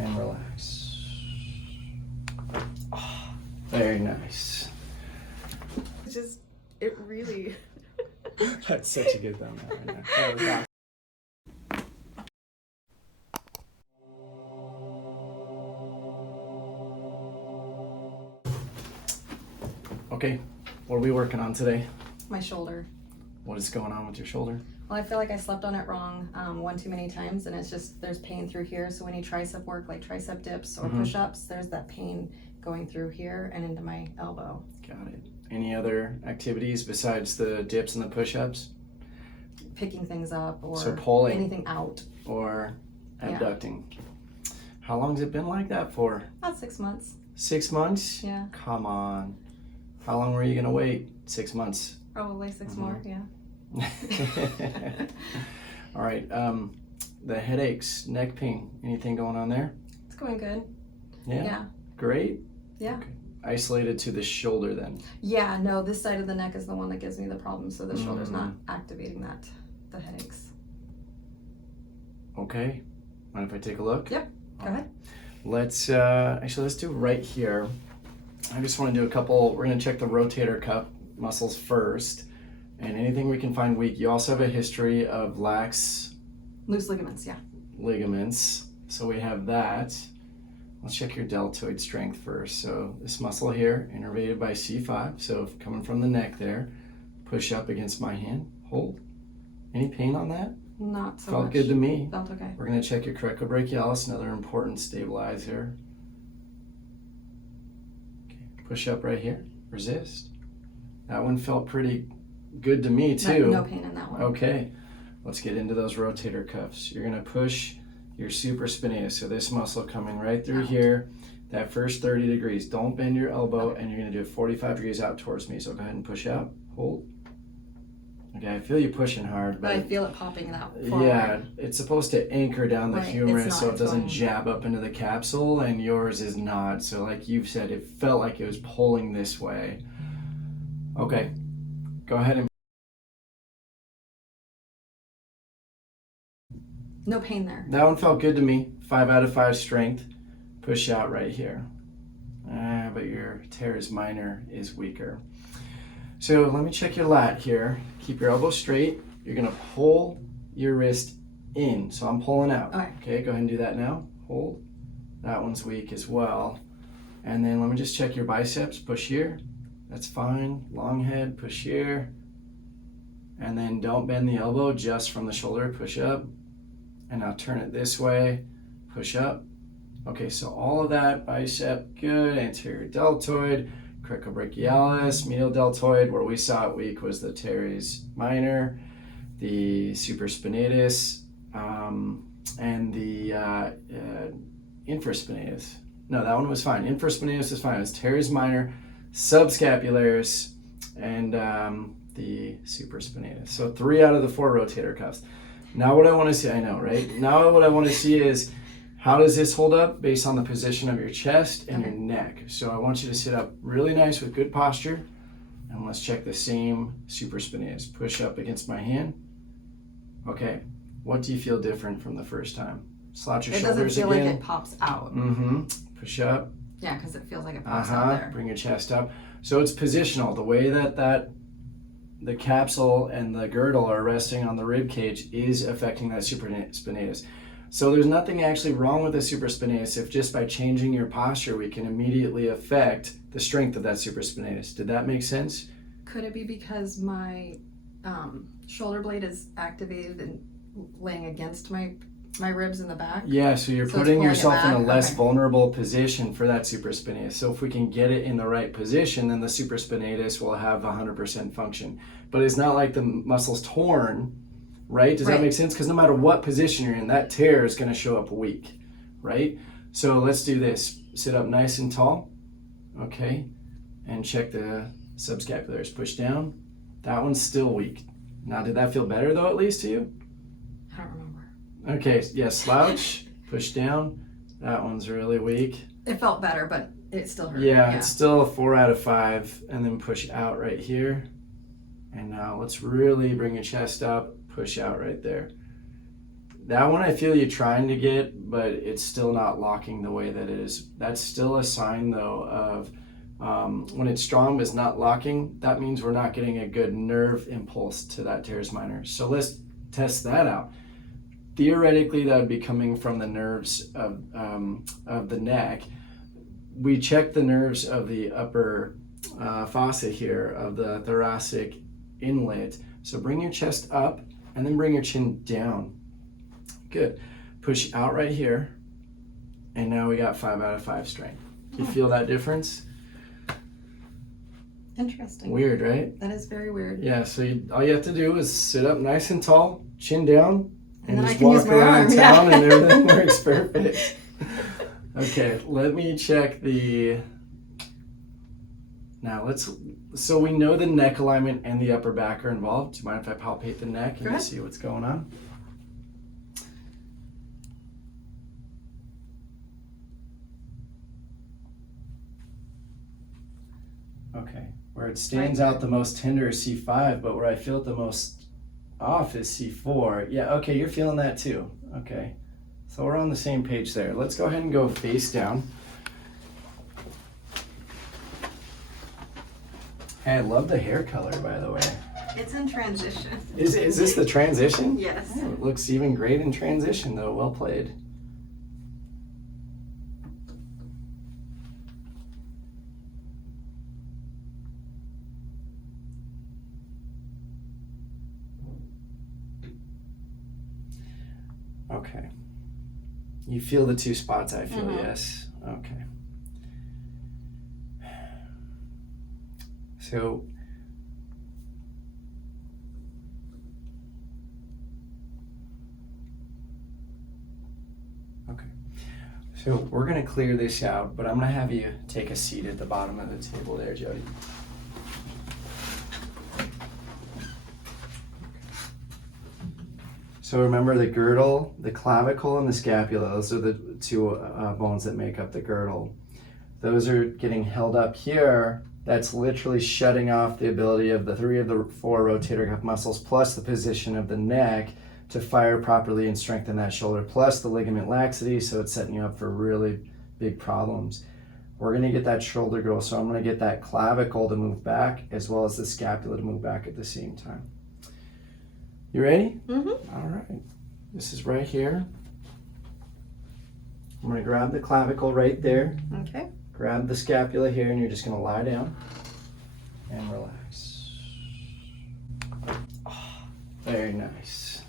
and relax. Oh, very nice. It really. That's such a good thumbnail right now. That was awesome. Okay, what are we working on today? My shoulder. What is going on with your shoulder? Well, I feel like I slept on it wrong one too many times, and it's just there's pain through here. So when you tricep work, like tricep dips or push-ups, there's that pain going through here and into my elbow. Got it. Any other activities besides the dips and the push-ups? Picking things up or So pulling anything out. Or abducting. Yeah. How long has it been like that for? About 6 months. 6 months? Yeah. Come on. How long were you gonna wait? 6 months. Probably 6 more, yeah. All right, the headaches, neck pain, anything going on there? It's going good. Yeah? Great? Yeah. Okay. Isolated to the shoulder then? Yeah, no, this side of the neck is the one that gives me the problem, so the shoulder's not activating the headaches. Okay, mind if I take a look? Yep, go ahead. Let's do right here. I just want to do a couple, we're gonna check the rotator cuff muscles first, and anything we can find weak. You also have a history of lax loose ligaments, yeah. Ligaments, so we have that. Let's check your deltoid strength first. So this muscle here, innervated by C5, so coming from the neck there, push up against my hand, hold. Any pain on that? Not so Felt much. good to me. Felt okay. We're gonna check your coracobrachialis, another important stabilizer. Okay, push up right here, resist. That one felt pretty good to me too. No pain in that one. Okay, let's get into those rotator cuffs. You're gonna push your supraspinatus, so this muscle coming right through here, that first 30 degrees. Don't bend your elbow, and you're gonna do it 45 degrees out towards me. So go ahead and push out, hold. Okay, I feel you pushing hard, but I feel it popping out forward. Yeah, it's supposed to anchor down the humerus so it doesn't jab up into the capsule, and yours is not. So like you've said, it felt like it was pulling this way. Okay, go ahead and no pain there. that one felt good to me. 5 out of 5 strength. Push out right here. But your teres minor is weaker. So let me check your lat here. Keep your elbow straight. You're gonna pull your wrist in. So I'm pulling out. Okay, go ahead and do that now. Hold. That one's weak as well. And then let me just check your biceps. Push here. That's fine. Long head, push here. And then don't bend the elbow just from the shoulder. Push up. And now turn it this way. Push up. Okay, so all of that, bicep, good. Anterior deltoid, coracobrachialis, medial deltoid. Where we saw it weak was the teres minor, the supraspinatus, and the infraspinatus. No, that one was fine. Infraspinatus is fine. It was teres minor, subscapularis, and the supraspinatus. So 3 out of the 4 rotator cuffs. Now what I want to see, I know, right? Now what I want to see is how does this hold up based on the position of your chest and your neck. So I want you to sit up really nice with good posture, and let's check the same supraspinatus. Push up against my hand. Okay, what do you feel different from the first time? Slouch your shoulders again. It doesn't feel like it pops out. Push up. Yeah, because it feels like it pops out there. Bring your chest up. So it's positional. The way that the capsule and the girdle are resting on the rib cage is affecting that supraspinatus. So there's nothing actually wrong with the supraspinatus if just by changing your posture we can immediately affect the strength of that supraspinatus. Did that make sense? Could it be because my shoulder blade is activated and laying against my ribs in the back? Yeah, so you're putting yourself in a less vulnerable position for that supraspinatus. So if we can get it in the right position, then the supraspinatus will have 100% function. But it's not like the muscle's torn, right? Does that make sense? Because no matter what position you're in, that tear is going to show up weak, right? So let's do this. Sit up nice and tall, okay? And check the subscapularis. Push down. That one's still weak. Now, did that feel better though, at least to you? I don't remember. Okay, yeah, slouch, push down. That one's really weak. It felt better, but it still hurt. Yeah, it's still a 4 out of 5. And then push out right here. And now let's really bring your chest up, push out right there. That one I feel you trying to get, but it's still not locking the way that it is. That's still a sign though of when it's strong but it's not locking, that means we're not getting a good nerve impulse to that teres minor. So let's test that out. Theoretically, that would be coming from the nerves of the neck. We check the nerves of the upper fossa here, of the thoracic inlet. So bring your chest up and then bring your chin down. Good. Push out right here. And now we got 5 out of 5 strength. You feel that difference? Interesting. Weird, right? That is very weird. Yeah, so all you have to do is sit up nice and tall, chin down, and then I just can walk use my around arm, town yeah. and everything works perfect. Okay, let me check so we know the neck alignment and the upper back are involved. Do you mind if I palpate the neck and just see what's going on? Okay, where it stands out the most tender is C5, but where I feel it the most off is C4. Yeah, okay, you're feeling that too. Okay, so we're on the same page there. Let's go ahead and go face down. Hey, I love the hair color, by the way. It's in transition. Is this the transition? Yes. Oh, it looks even great in transition, though. Well played. Okay. You feel the 2 spots, I feel, yes. Okay. So, okay. So we're gonna clear this out, but I'm gonna have you take a seat at the bottom of the table there, Jody. So remember the girdle, the clavicle, and the scapula. Those are the 2 bones that make up the girdle. Those are getting held up here. That's literally shutting off the ability of the 3 of the 4 rotator cuff muscles, plus the position of the neck to fire properly and strengthen that shoulder, plus the ligament laxity, so it's setting you up for really big problems. We're gonna get that shoulder girdle, so I'm gonna get that clavicle to move back as well as the scapula to move back at the same time. You ready? Mm-hmm. All right. This is right here. I'm gonna grab the clavicle right there. Okay. Grab the scapula here, and you're just gonna lie down and relax. Oh, very nice.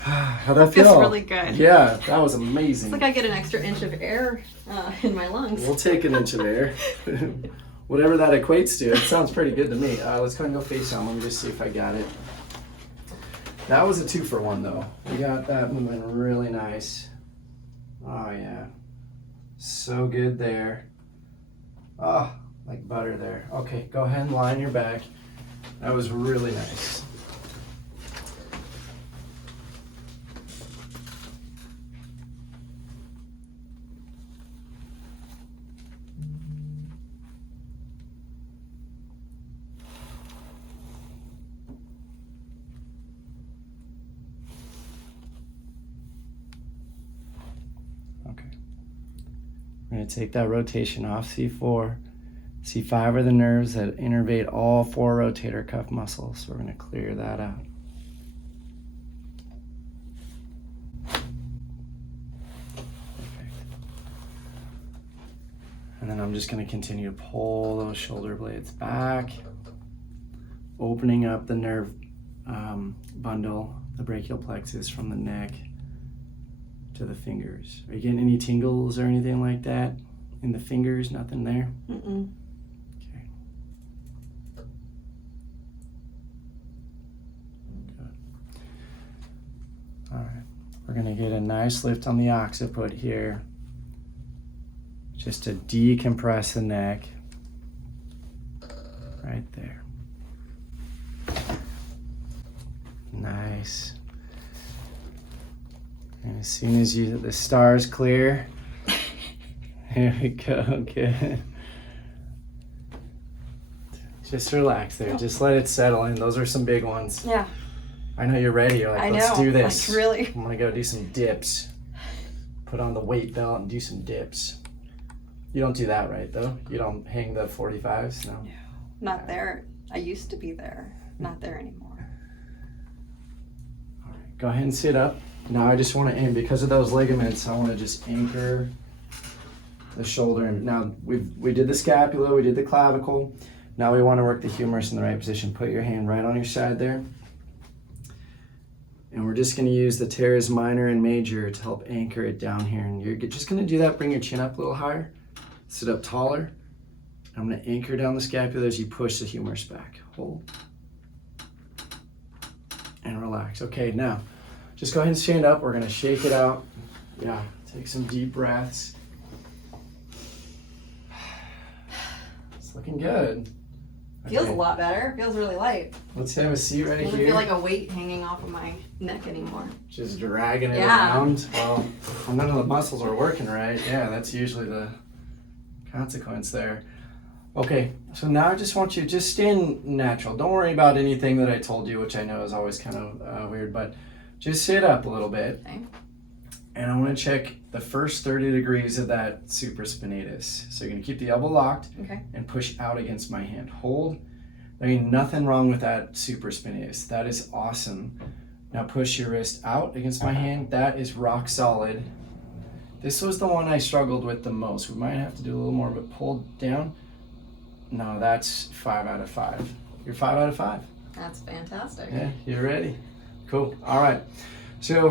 How'd that feel? Feels really good. Yeah, that was amazing. It's like I get an extra inch of air in my lungs. We'll take an inch of air. Whatever that equates to. It sounds pretty good to me. Let's go ahead and go face down. Let me just see if I got it. That was a 2-for-1 though. We got that moving really nice. Oh yeah. So good there. Oh, like butter there. Okay, go ahead and lie on your back. That was really nice. Okay. We're going to take that rotation off C4. C5 are the nerves that innervate all 4 rotator cuff muscles. So we're going to clear that out. Perfect. And then I'm just going to continue to pull those shoulder blades back, opening up the nerve bundle, the brachial plexus from the neck to the fingers. Are you getting any tingles or anything like that in the fingers? Nothing there? Mm-mm. Okay. Good. All right. We're going to get a nice lift on the occiput here, just to decompress the neck. Right there. Nice. And as soon as the stars clear, here we go, good. Just relax there, just let it settle in. Those are some big ones. Yeah. I know you're ready. You're like, I let's know, do this. like, really. I'm gonna go do some dips. Put on the weight belt and do some dips. You don't do that, right, though? You don't hang the 45s, no? Not there. I used to be there. Not there anymore. All right, go ahead and sit up. Now I just want to aim, because of those ligaments, I want to just anchor the shoulder. And now we did the scapula, we did the clavicle. Now we want to work the humerus in the right position. Put your hand right on your side there. And we're just going to use the teres minor and major to help anchor it down here. And you're just going to do that. Bring your chin up a little higher. Sit up taller. I'm going to anchor down the scapula as you push the humerus back. Hold. And relax. Okay, now just go ahead and stand up. We're going to shake it out. Yeah, take some deep breaths. It's looking good. Feels Okay. a lot better. Feels really light. Let's have a seat right Doesn't here. feel like a weight hanging off of my neck anymore. Just dragging it Yeah. around. Well, none of the muscles are working right. Yeah, that's usually the consequence there. Okay, so now I just want you to just stand natural. Don't worry about anything that I told you, which I know is always kind of weird, but just sit up a little bit. Okay. And I want to check the first 30 degrees of that supraspinatus. So you're going to keep the elbow locked Okay. and push out against my hand. Hold. There ain't nothing wrong with that supraspinatus. That is awesome. Now push your wrist out against my hand. That is rock solid. This was the one I struggled with the most. We might have to do a little more, but pull down. No, that's 5 out of 5. You're 5 out of 5. That's fantastic. Yeah, you're ready. Cool. All right. So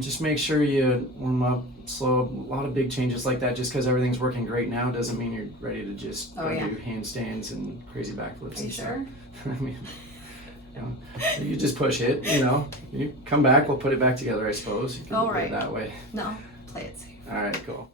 just make sure you warm up slow. A lot of big changes like that, just because everything's working great now doesn't mean you're ready to just Oh, yeah. do handstands and crazy backflips Are you and stuff. sure? I mean, you just push it, you come back, we'll put it back together, I suppose. You can All do it right. that way. No, play it safe. All right, cool.